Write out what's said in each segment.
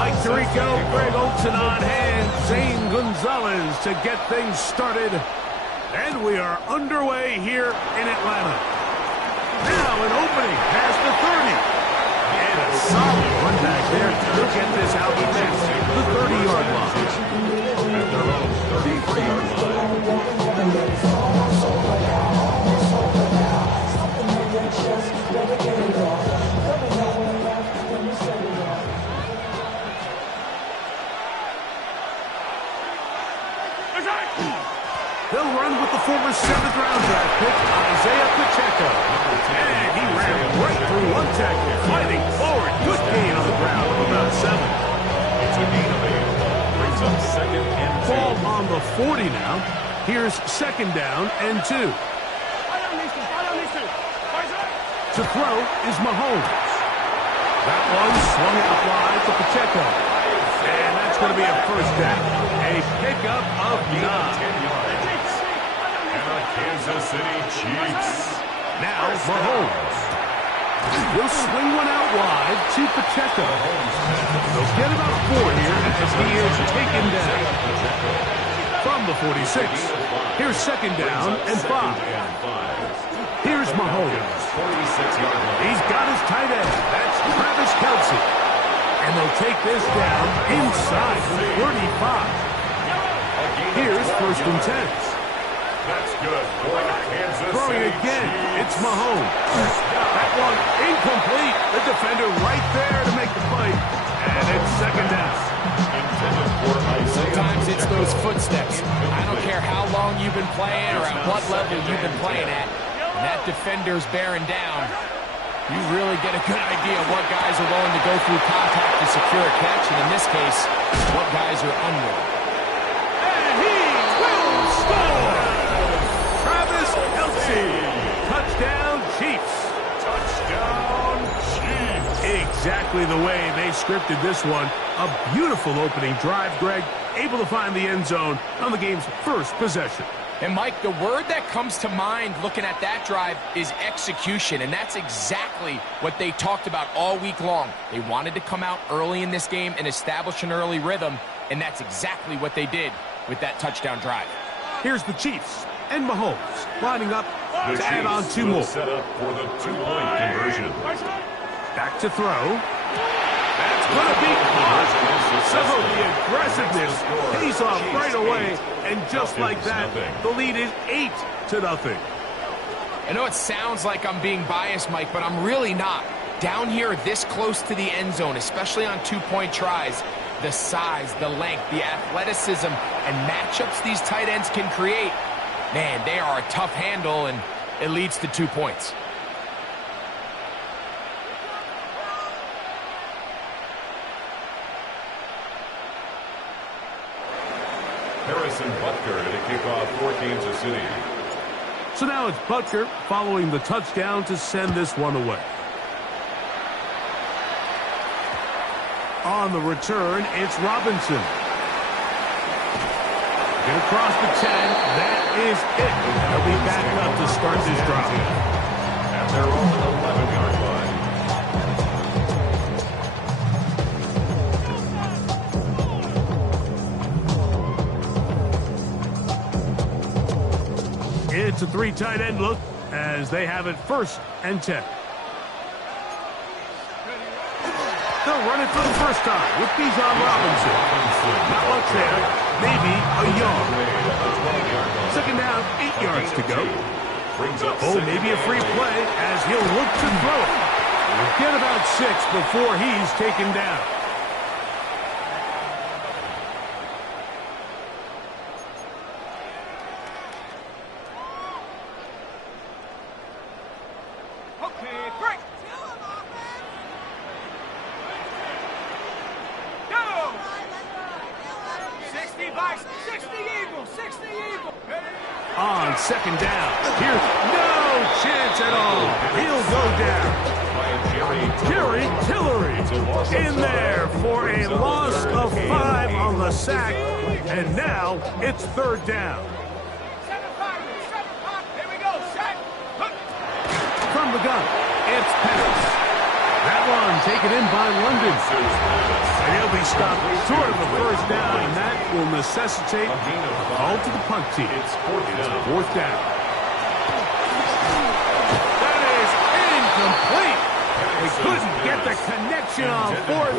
Mike Tirico, Greg Olson on hand, Zane Gonzalez to get things started. And we are underway here in Atlanta. Now an opening past the 30. And a solid run back there. He'll get this out of the 30-yard line. At their own 33-yard line. They'll run with the former 7th-round draft pick, Isaiah Pacheco. And he ran right through one tackle, fighting forward. Good gain on the ground of about 7. It's a gain of 8. Brings up 2nd and 2. Ball on the 40 now. Here's 2nd down and 2. To throw is Mahomes. That one swung out wide to Pacheco. And that's going to be a first down. A pickup of 9. Kansas City Chiefs. Now Mahomes. He'll swing one out wide to Pacheco. They'll get about 4 here as he is taken down. From the 46. Here's 2nd down and 5. Here's Mahomes. He's got his tight end. That's Travis Kelce. And they'll take this down inside the 35. Here's 1st and 10. That's good for Kansas Throwing City. again, it's Mahomes. That one incomplete. The defender right there to make the play. And it's 2nd down. Sometimes it's those footsteps. I don't care how long you've been playing or at what level you've been playing at. When that defender's bearing down, you really get a good idea of what guys are willing to go through contact to secure a catch, and in this case, what guys are unwilling. And he will score! Travis Kelce. Touchdown, Chiefs. Touchdown, Chiefs. Exactly the way they scripted this one. A beautiful opening drive, Greg. Able to find the end zone on the game's first possession. And, Mike, the word that comes to mind looking at that drive is execution, and that's exactly what they talked about all week long. They wanted to come out early in this game and establish an early rhythm, and that's exactly what they did with that touchdown drive. Here's the Chiefs and Mahomes lining up to add on 2 more. Set up for the 2-point conversion. Back to throw. That's going to be caught. So the aggressiveness pays off right away, and just like that, the lead is 8-0. I know it sounds like I'm being biased, Mike, but I'm really not. Down here this close to the end zone, especially on 2-point tries, the size, the length, the athleticism, and matchups these tight ends can create, man, they are a tough handle, and it leads to 2 points. Harrison Butker to kick off for Kansas City. So now it's Butker following the touchdown to send this one away. On the return, it's Robinson. Get across the 10. That is it. They'll be back up to start this drive. At their own 11-yard line. It's a 3 tight end look as they have it 1st and 10. They'll run it for the first time with Bijan Robinson. Not much there, maybe a yard. 2nd down, 8 yards to go. Oh, maybe a free play as he'll look to throw it. We'll get about 6 before he's taken down. On 2nd down, here's no chance at all. He'll go down. Jerry Tillery in there for a loss of 5 on the sack, and now it's 3rd down. From the gun, it's Pettis. That one taken in by London. And he'll be stopped short of a first down, and that will necessitate a call to the punt team. It's fourth down. That is incomplete. They couldn't get the connection on fourth.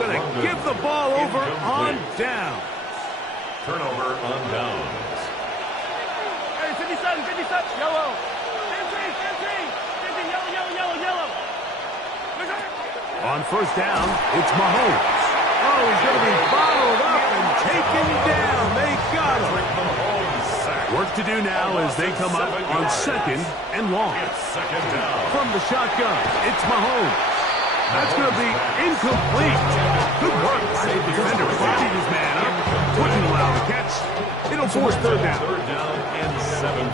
Going to give the ball over on down. Turnover on downs. Hey, 57, 57, yellow. 15, yellow. On first down, it's Mahomes. Oh, he's going to be bottled up and taken down. They got him. Work to do now as they come up on second and long. From the shotgun, it's Mahomes. That's going to be incomplete. Good work by the defender. Bodied his man up. Wouldn't allow the catch. It'll force third down. Third down and 17.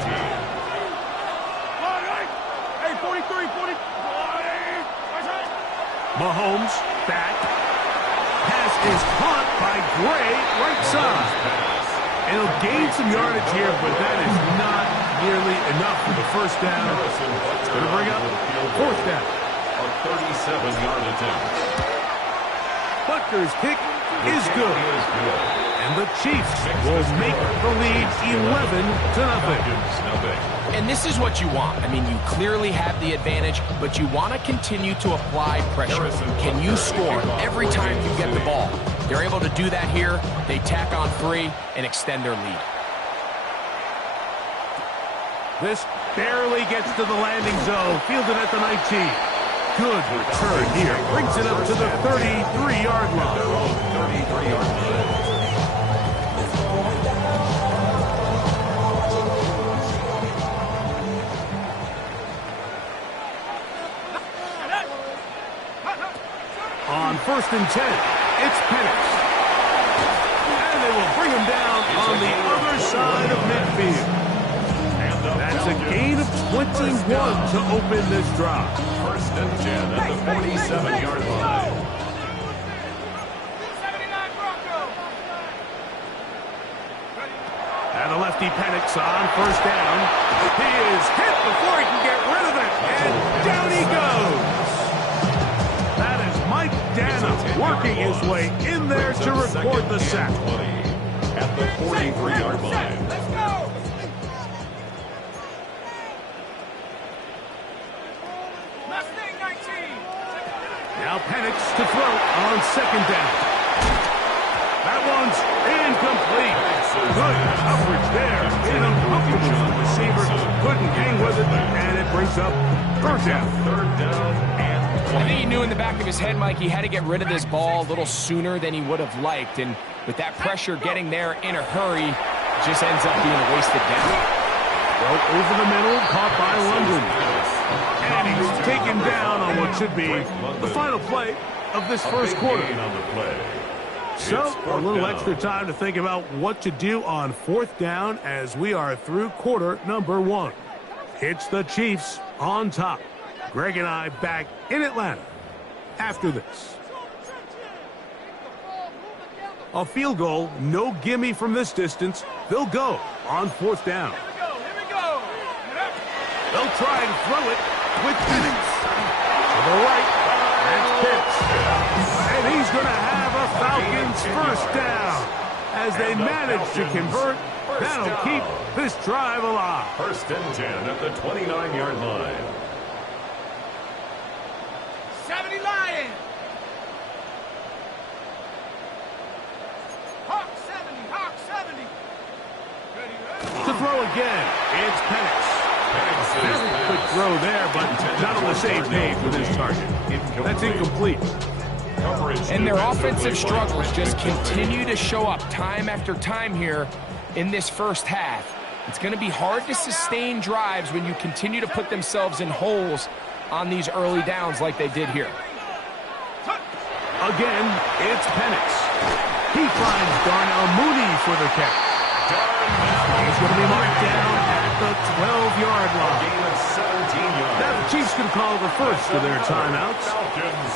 Mahomes back. Pass is caught by Gray, right side. And he'll gain some yardage here, but that is not nearly enough for the first down. It's going to bring up fourth down. A 37-yard attempt. Butker's kick is good. And the Chiefs will make the lead 11-0. And this is what you want. I mean, you clearly have the advantage, but you want to continue to apply pressure. Can you score every time you get the ball? They're able to do that here. They tack on 3 and extend their lead. This barely gets to the landing zone. Fielded at the 19. Good return here. Brings it up to the 33-yard line. 33-yard line. On first and 10, it's Penix. And they will bring him down on the other side of midfield. That's a gain of 21 to open this drive. First and 10 at the 47-yard line. And a lefty Penix on first down. He is hit before he can get rid of it. And down he goes. That is Mike Dana working his way in there to record the sack. At the 43-yard line. Let's go! Mustang 19. Now Penix to throw on second down. That one's incomplete. Good coverage there. An uncomfortable receiver. Couldn't hang with it, and it brings up third down. Third down and I think he knew in the back of his head, Mike, he had to get rid of this ball a little sooner than he would have liked. And with that pressure getting there in a hurry, it just ends up being a wasted down. Well, over the middle, caught by London. And he's taken down on what should be the final play of this first quarter. So, a little extra time to think about what to do on fourth down as we are through quarter number 1. It's the Chiefs on top. Greg and I back in Atlanta after this. A field goal, no gimme from this distance. They'll go on fourth down. Here we go. They'll try and throw it with Penix. To the right, that's Pitts. And he's going to have a Falcons first down. As they manage to convert, that'll keep this drive alive. First and 10 at the 29-yard line. 70 Lions. Hawk 70. To throw again, it's Penix. Very quick throw there, but not on the same page with his target. That's incomplete. And their offensive struggles just continue to show up time after time here in this first half. It's going to be hard to sustain drives when you continue to put themselves in holes on these early downs like they did here. Again, it's Penix. He finds Darnell Mooney for the catch. He's going to be marked down at the 12-yard line. Now the Chiefs can call the first of their timeouts.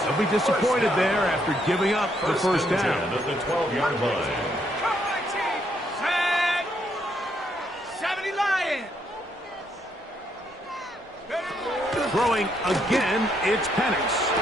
They'll be disappointed there after giving up the first down. At the 12-yard line. Come on, Chiefs. 70 Lions. Throwing again, it's Penix.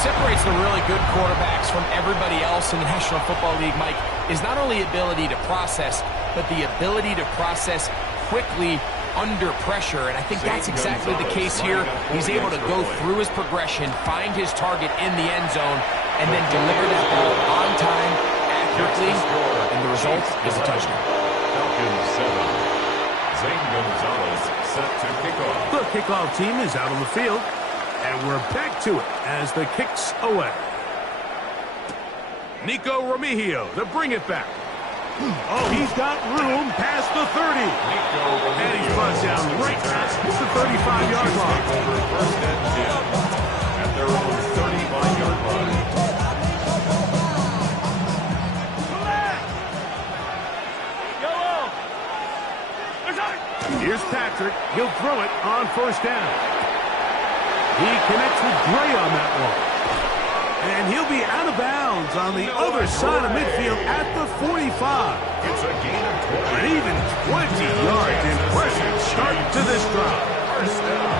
separates the really good quarterbacks from everybody else in the National Football League, Mike, is not only ability to process, but the ability to process quickly under pressure, and I think that's exactly the case here. He's able to go through his progression, find his target in the end zone, and then deliver that ball on time, accurately, and the result is a touchdown. Falcons 7. Zane Gonzalez set to kick off. The kickoff team is out on the field, and we're back to it as the kick's away. Nico Remigio to bring it back. Oh, he's got room past the 30. And he's brought down right past the 35-yard line. First and 10 at their own 35-yard line. Here's Patrick. He'll throw it on first down. He connects with Gray on that one. And he'll be out of bounds on the other side of midfield at the 45. It's a gain of 20. And even 20 yards. Impressive start to this drive. First down.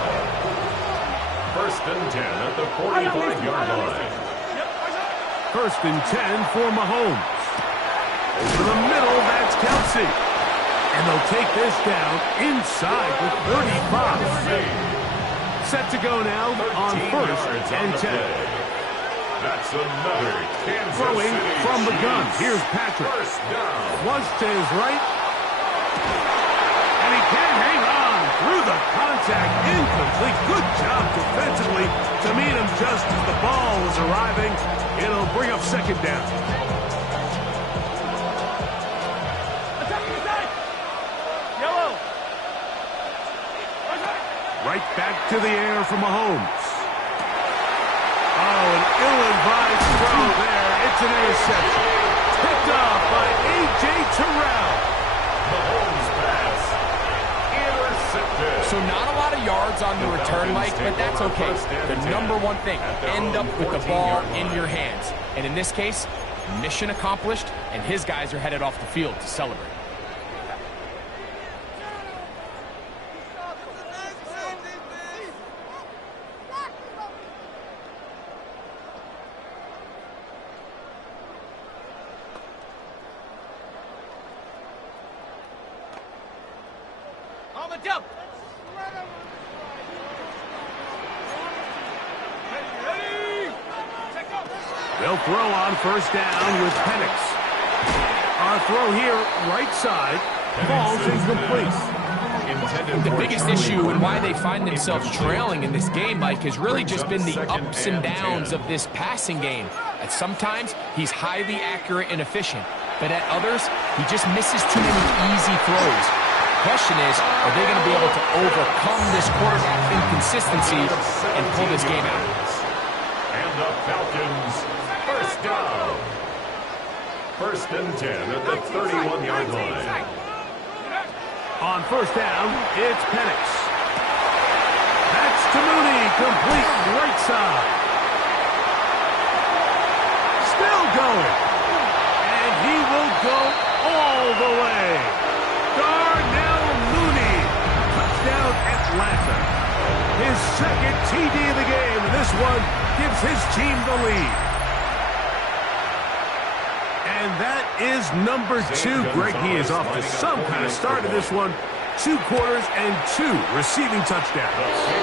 First and 10 at the 45-yard line. First and 10 for Mahomes. Over the middle, that's Kelsey. And they'll take this down inside the 35. Set to go now on first and 10. That's another Kansas Throwing City from the gun. Chiefs. Here's Patrick. First down. Flush to his right. And he can't hang on through the contact. Incomplete. Good job defensively to meet him just as the ball was arriving. It'll bring up second down. Yellow. Right back to the air for Mahomes. Oh, an ill-advised throw there. It's an interception. Picked off by A.J. Terrell. Mahomes pass. Intercepted. So not a lot of yards on the return, Mike, but that's okay. The number one thing, end up with the ball in your hands. And in this case, mission accomplished, and his guys are headed off the field to celebrate. On the jump. Ready. Check up. They'll throw on first down with Penix. Our throw here, right side, falls incomplete. The biggest issue and why they find themselves trailing in this game, Mike, has really just been the ups and downs of this passing game. At sometimes, he's highly accurate and efficient, but at others, he just misses too many easy throws. The question is, are they going to be able to overcome this quarterback inconsistency and pull this game out? And the Falcons, first down. First and 10 at the 31-yard line. On first down, it's Penix. That's to Mooney, complete right side. Still going. And he will go all the way. Darnell Mooney, touchdown Atlanta. His second TD of the game, and this one gives his team the lead. And that is number 2. Greg, he is off to some kind of start in this one. 2 quarters and 2 receiving touchdowns.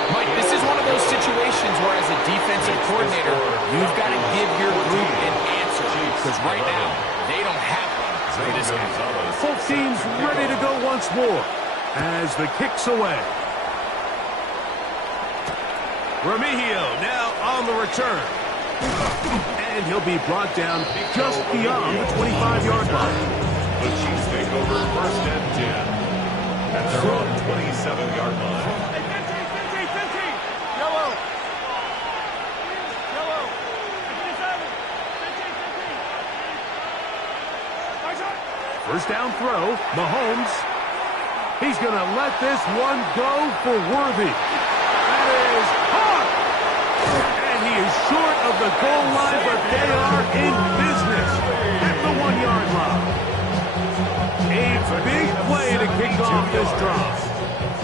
Mike, this is one of those situations where as a defensive coordinator, you've got to give your group an answer. Because right now, they don't have one for this guy. Both teams ready to go once more as the kick's away. Remigio now on the return. And he'll be brought down just beyond the 25-yard line. The Chiefs take over first and 10 at their own 27-yard line. 50. Yellow. Yellow. 50. First down throw, Mahomes. He's going to let this one go for Worthy. That is caught. And he is short of the goal line, but they are in business at the 1-yard line. A big play to kick off this drive.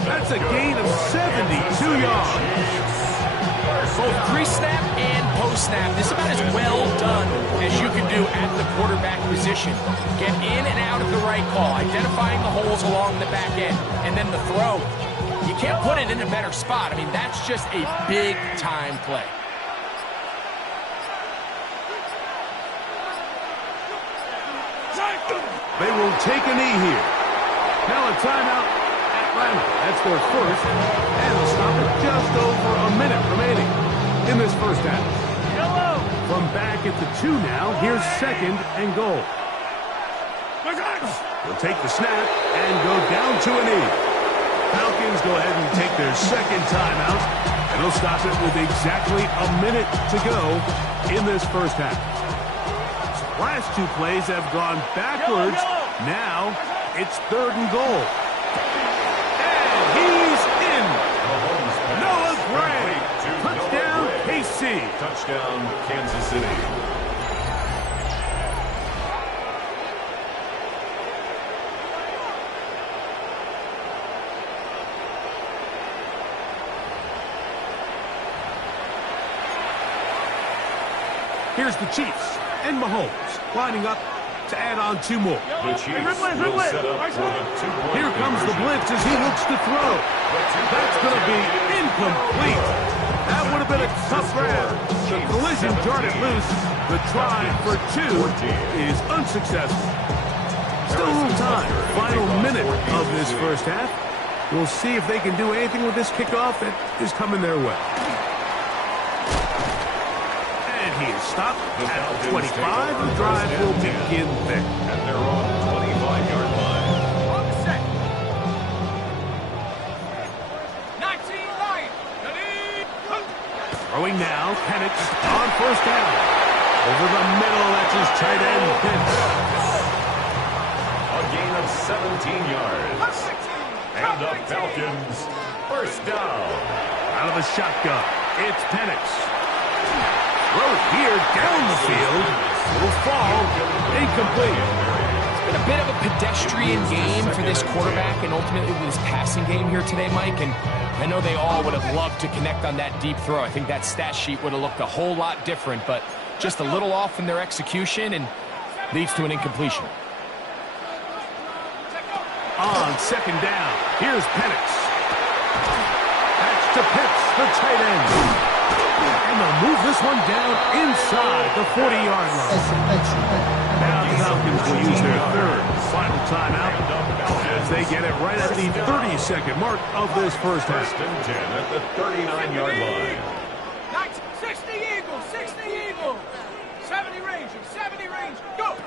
That's a gain of 72 yards. Both pre-snap and post-snap, this is about as well done as you can do at the quarterback position. Get in and out of the right call, identifying the holes along the back end, and then the throw. You can't put it in a better spot. I mean, that's just a big-time play. They will take a knee here. Now a timeout, Atlanta. That's their first, and they'll stop it just over a minute remaining in this first half. Yellow. From back at the 2 now, here's second and goal. They'll take the snap and go down to a knee. Falcons go ahead and take their second timeout, and they'll stop it with exactly a minute to go in this first half. Last 2 plays have gone backwards. Now it's 3rd and goal. And he's in. Noah Gray. Touchdown, KC. Touchdown, Kansas City. Here's the Chiefs and Mahomes lining up to add on 2 more. The Chiefs will set up for the 2-point Here comes the blitz as he looks to throw. That's going to be incomplete. That would have been a tough grab. The collision darted loose. The try for 2 is unsuccessful. Still a little time. Final minute of this first half. We'll see if they can do anything with this kickoff that is coming their way. He is stopped at the 25. The drive will begin there. And they're on the 25-yard line. On the set. 19 line. Throwing now. Penix on first down. Over the middle. That's his tight end, Pitts. A gain of 17 yards. And the Falcons, first down. Out of the shotgun. It's Penix. Throw here down the field. Will fall. Incomplete. It's been a bit of a pedestrian game for this quarterback and ultimately this passing game here today, Mike. And I know they all would have loved to connect on that deep throw. I think that stat sheet would have looked a whole lot different, but just a little off in their execution and leads to an incompletion. On second down, here's Penix. That's to Pitts, the tight end. And they'll move this one down inside the 40-yard line. Now the Falcons will use their third final timeout as they get it right at the 30-second mark of this first half. First and 10 at the 39-yard line. 60 Eagles, 60 Eagles. 70 range, 70 range. Go.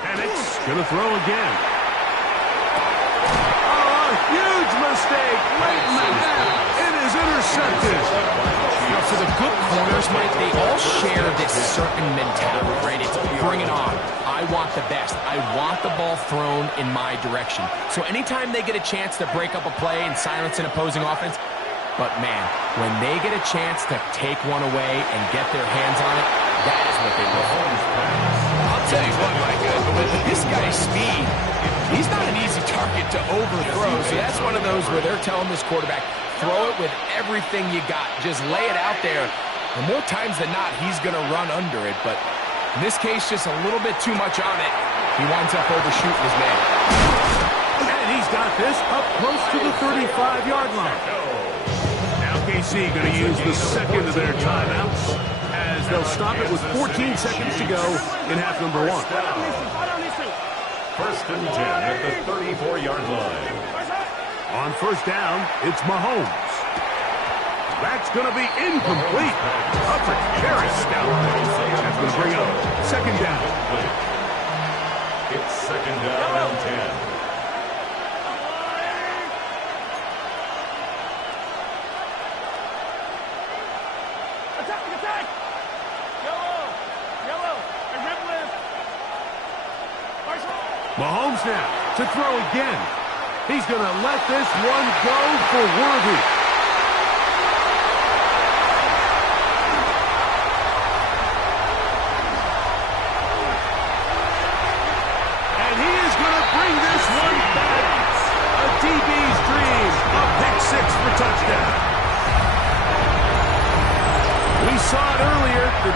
Penix gonna throw again. Oh, a huge mistake late in the half. It is intercepted. For the good corners, Mike, they all share this certain mentality, right? It's bring it on. I want the best. I want the ball thrown in my direction. So anytime they get a chance to break up a play and silence an opposing offense, but man, when they get a chance to take one away and get their hands on it, that is what they look for. I'll tell you what, Mike, with this guy's speed, he's not an easy target to overthrow. So that's one of those where they're telling this quarterback, throw it with everything you got. Just lay it out there. And more times than not, he's going to run under it. But in this case, just a little bit too much on it. He winds up overshooting his man. And he's got this up close to the 35-yard line. Now KC going to use the second of their timeouts as they'll stop it with 14 seconds to go in half number 1. First and 10 at the 34-yard line. On first down, it's Mahomes. That's going to be incomplete. Up to carry down. That's going to bring up second down. It's second down and 10. Attack! Yellow! And red left. Mahomes now to throw again. He's going to let this one go for Worthy. And he is going to bring this one back. A DB's dream. A pick 6 for touchdown. We saw it earlier. The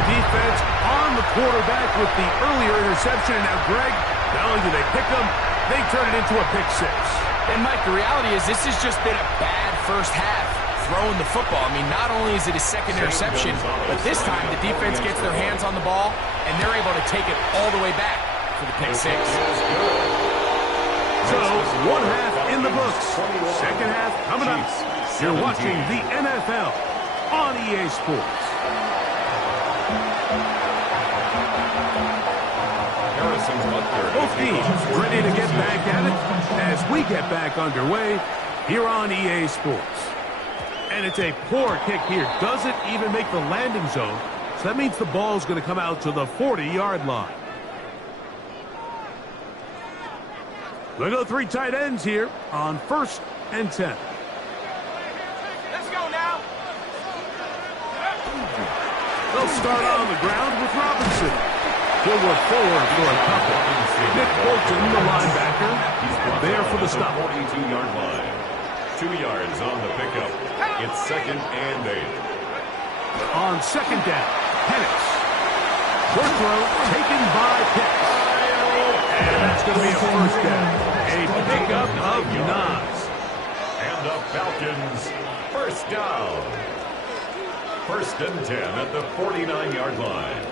quarterback with the earlier interception. And now Greg, not only do they pick him, they turn it into a pick six. And Mike, the reality is this has just been a bad first half throwing the football. I mean, not only is it his second interception, but this time the defense gets their hands on the ball, and they're able to take it all the way back for the pick six. So, one half in the books. Second half coming up. You're watching the NFL on EA Sports. Both teams ready to get back at it as we get back underway here on EA Sports. And it's a poor kick here. Doesn't even make the landing zone. So that means the ball's going to come out to the 40-yard line. We'll go three tight ends here on 1st and 10. Let's go now. They'll start on the ground with Robinson. He'll work forward for a couple. Nick Bolton, the linebacker, there for the stop. 42-yard line. 2 yards on the pickup. It's 2nd and 8. On 2nd down, Penix. Short throw taken by Pitts. And that's going to be a 1st down. A pickup of 9. And the Falcons, 1st down. 1st and 10 at the 49-yard line.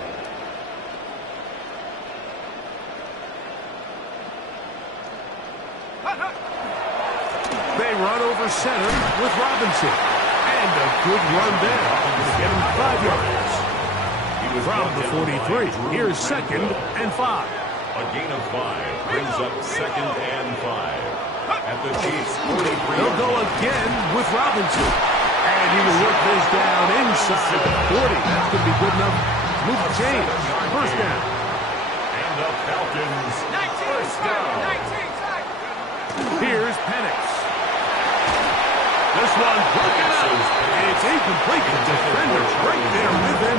They run over center with Robinson. And a good run there. Get him 5 yards. From the 43, here's 2nd and 5. A gain of 5 brings up 2nd and 5. At the Chiefs' 43. They'll go again with Robinson. And he will work this down inside the 40. That's going to be good enough to move the chains. 1st down. And the Falcons, 1st down. Here's Penix. This one broken up. It's incomplete. The defender's right there with him.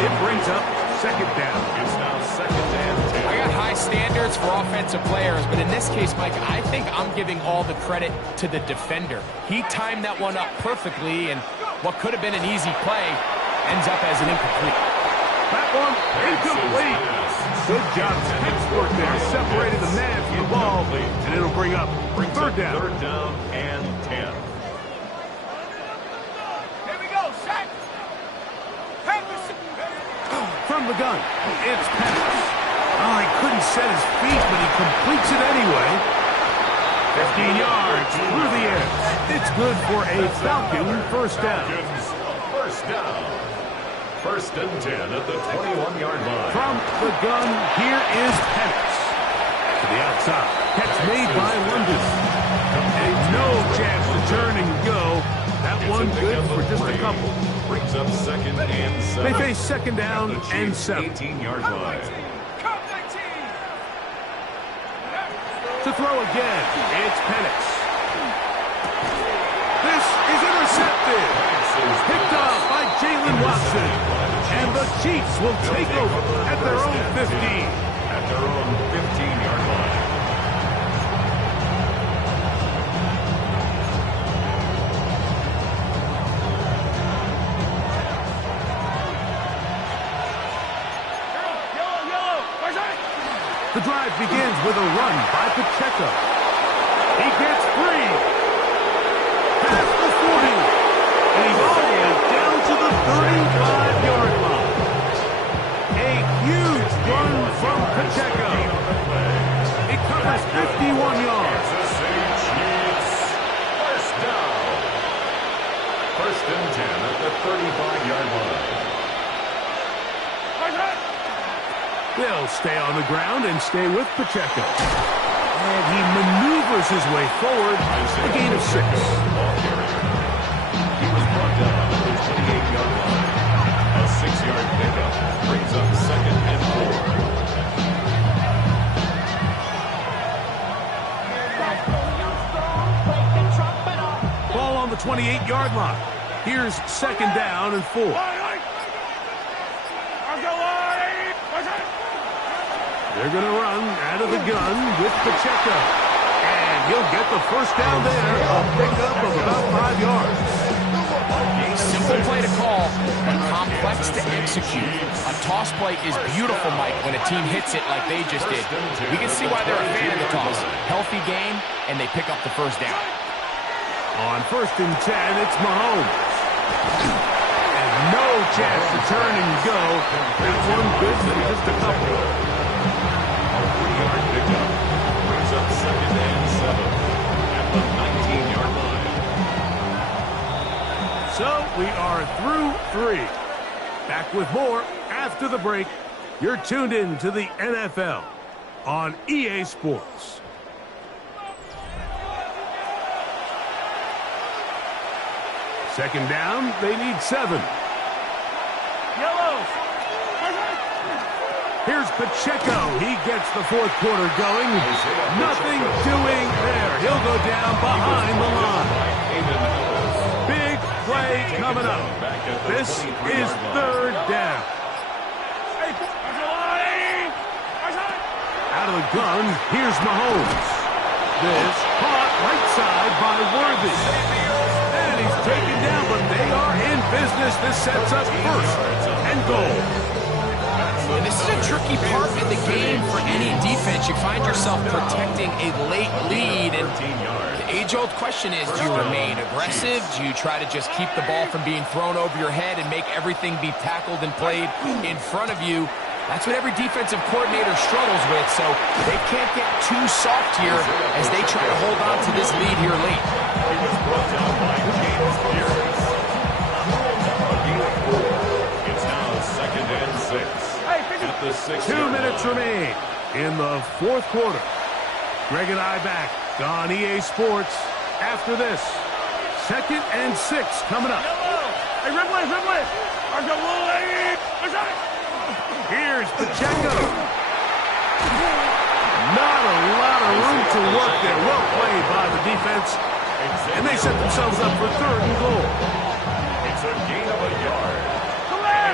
It brings up 2nd down. It's now 2nd and 10. I got high standards for offensive players, but in this case, Mike, I think I'm giving all the credit to the defender. He timed that one up perfectly, and what could have been an easy play ends up as an incomplete. That one incomplete. Good job. Textwork there. Separated the man from the ball, and it'll bring up 3rd down. 3rd down and 10. Here we go, set. From the gun, it's Penix. Oh, he couldn't set his feet, but he completes it anyway. 15 yards through the air. It's good for a Falcon 1st down. 1st down. 1st and 10 at the 21-yard line. From the gun, here is Penix. To the outside. Catch made by London. And no chance to turn and go. That one good for just a couple. Brings up 2nd and 7. They face 2nd down and 7. 18-yard line. To throw again, it's Penix. This is intercepted. Picked off by Jalen Watson. And the Chiefs will take over at their own 15. At their own 15-yard line. The drive begins with a run by Pacheco. He gets free. Past the 40. And he's almost down to the 35-yard line. A huge run from Pacheco. It covers 51 yards. 1st down. 1st and 10 at the 35-yard line. They'll stay on the ground and stay with Pacheco. And he maneuvers his way forward. A gain of 6. He was brought down at the 28-yard line. A 6-yard pickup brings up 2nd and 4. Ball on the 28-yard line. Here's 2nd down and 4. They're going to run out of the gun with Pacheco. And he'll get the 1st down there. A pickup of about 5 yards. Simple play to call, but complex to execute. A toss play is beautiful, Mike, when a team hits it like they just did. We can see why they're a fan of the toss. Healthy game, and they pick up the first down. On 1st and 10, it's Mahomes. And no chance to turn and go. That one good for just a couple. A 3-yard pickup brings up 2nd and 7 at the 19-yard line. So we are through 3. Back with more after the break. You're tuned in to the NFL on EA Sports. Second down, they need 7. Yellows. Here's Pacheco. He gets the 4th quarter going. Nothing doing there. He'll go down behind the line. Big play coming up. This is 3rd down. Out of the gun, here's Mahomes. This caught right side by Worthy. And he's taken down, but they are in business. This sets up 1st and goal. And this is a tricky part in the game for any defense. You find yourself protecting a late lead, and the age-old question is, do you remain aggressive? Do you try to just keep the ball from being thrown over your head and make everything be tackled and played in front of you? That's what every defensive coordinator struggles with, so they can't get too soft here as they try to hold on to this lead here late. He was brought down by James Pierce. It's now 2nd and 6. At the 6. 2 minutes remain in the 4th quarter. Greg and I back on EA Sports after this. 2nd and 6 coming up. Hey, Ripley. Here's Pacheco. Not a lot of room to work there. Well played by the defense. And they set themselves up for 3rd and goal. It's a gain of a yard.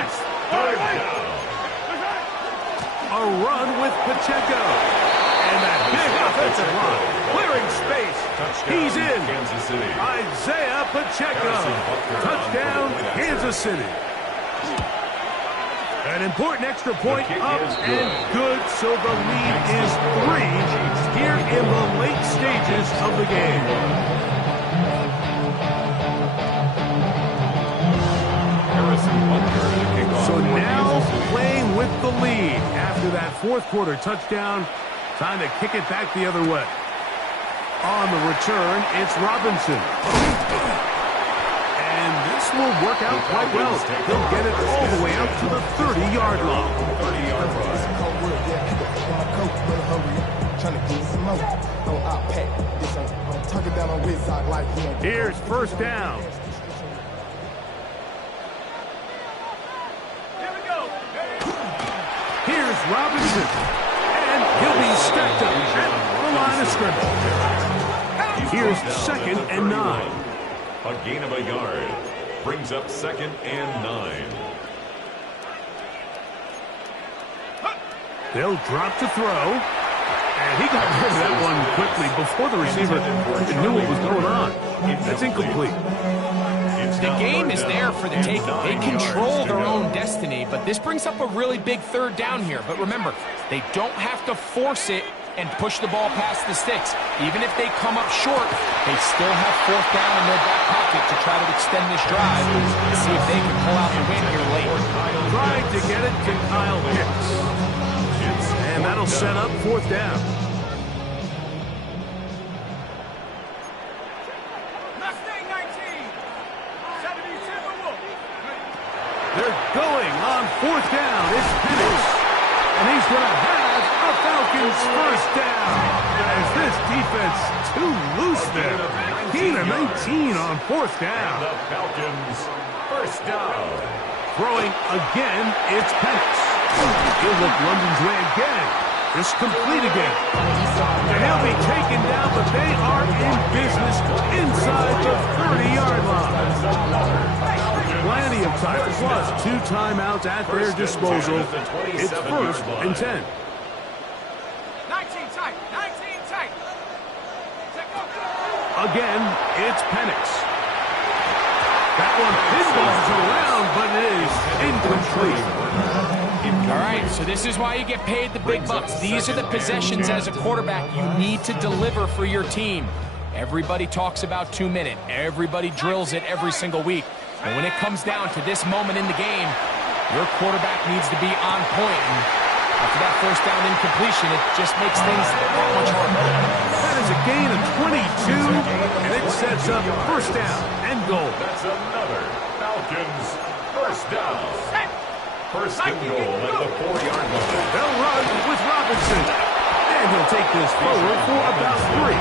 It's 3rd down. A run with Pacheco. And that big offensive line. Clearing space. He's in. Kansas City. Isaiah Pacheco. Touchdown, Kansas City. An important extra point up and good, so the lead is 3 here in the late stages of the game. So now playing with the lead after that 4th quarter touchdown. Time to kick it back the other way. On the return, it's Robinson. And this will work out quite well. He'll get it all the way out to the 30-yard line. 30-yard line. Here's 1st down. Here's Robinson. And he'll be stacked up at the line of scrimmage. Here's 2nd and 9. A gain of a yard. Brings up 2nd and 9. They'll drop to throw. And he got rid of that one quickly before the receiver even knew what was going on. That's incomplete. The game is there for the taking. They control their own destiny, but this brings up a really big 3rd down here. But remember, they don't have to force it and push the ball past the sticks. Even if they come up short, they still have 4th down in their back pocket to try to extend this drive and see if they can pull out the win here late. Tried to get it to Kyle Pitts. And that'll set up 4th down. Mustang 19. 72 Wolf. They're going on 4th down. It's Penix. And he's going to have a Falcons 1st down. As this defense too loose there. Gain of 19 on 4th down. The Falcons 1st down. Throwing again, it's Penix. He'll look London's way again. This complete again. And he'll be taken down, but they are in business inside the 30-yard line. Plenty of time, plus 2 timeouts at their disposal. It's 1st and 10. 19 tight. 19 tight. Again, it's Penix. That one pinballs around, but it is incomplete. All right, so this is why you get paid the big bucks. These are the possessions as a quarterback you need to deliver for your team. Everybody talks about 2 minute. Everybody drills it every single week. And when it comes down to this moment in the game, your quarterback needs to be on point. And after that first down incompletion, it just makes things that much harder. That is a gain of 22, and it sets up first down and goal. That's another Falcons first down. First and goal at the 4-yard line. They'll run with Robinson. And he'll take this forward for about 3.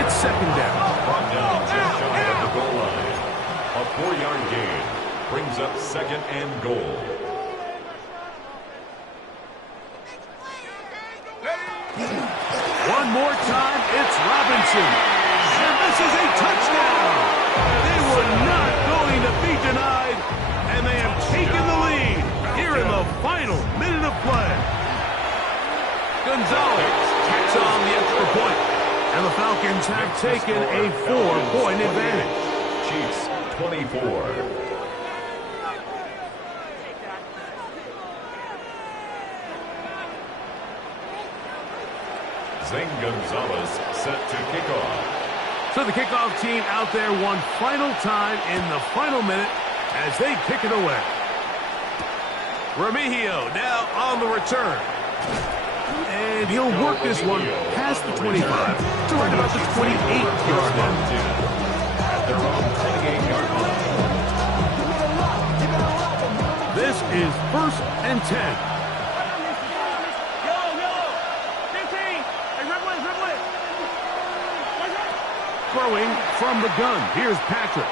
It's second down. Brought down just shy of the goal line. A 4-yard gain brings up second and goal. One more time, it's Robinson. And this is a touchdown. They were not going to be denied, and they have taken the lead here in the final minute of play. Gonzalez tacks on the extra point, and the Falcons have taken a 4-point advantage. Chiefs 24. Zane Gonzalez set to kick off. So the kickoff team out there one final time in the final minute as they kick it away. Remigio now on the return. And he'll work this one past the 25 to right about the 28-yard line. At their own 28-yard line. This is first and 10. Throwing from the gun. Here's Patrick.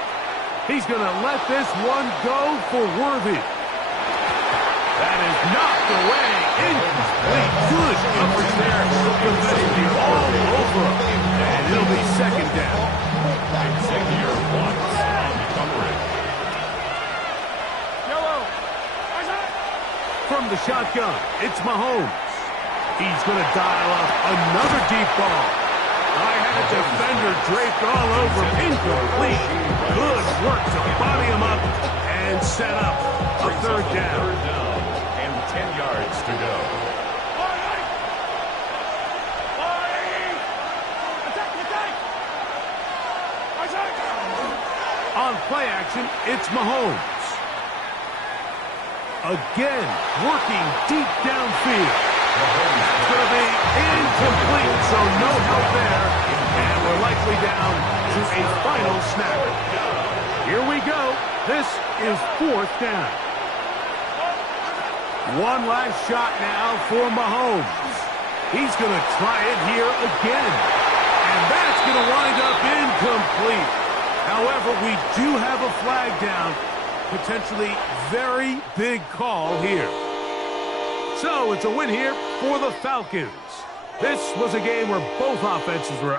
He's going to let this one go for Worthy. That is knocked away. Incomplete. Good coverage there. Defensively all over him. And it'll be second down. Xavier Watts on the coverage. From the shotgun, it's Mahomes. He's going to dial up another deep ball. I had a defender draped all over him. Incomplete. Good work to body him up and set up a third down. And 10 yards to go. On play action, it's Mahomes. Again, working deep downfield. That's going to be incomplete, so no help there. And we're likely down to a final snap. Here we go. This is fourth down. One last shot now for Mahomes. He's going to try it here again. And that's going to wind up incomplete. However, we do have a flag down. Potentially very big call here. So it's a win here for the Falcons. This was a game where both offenses were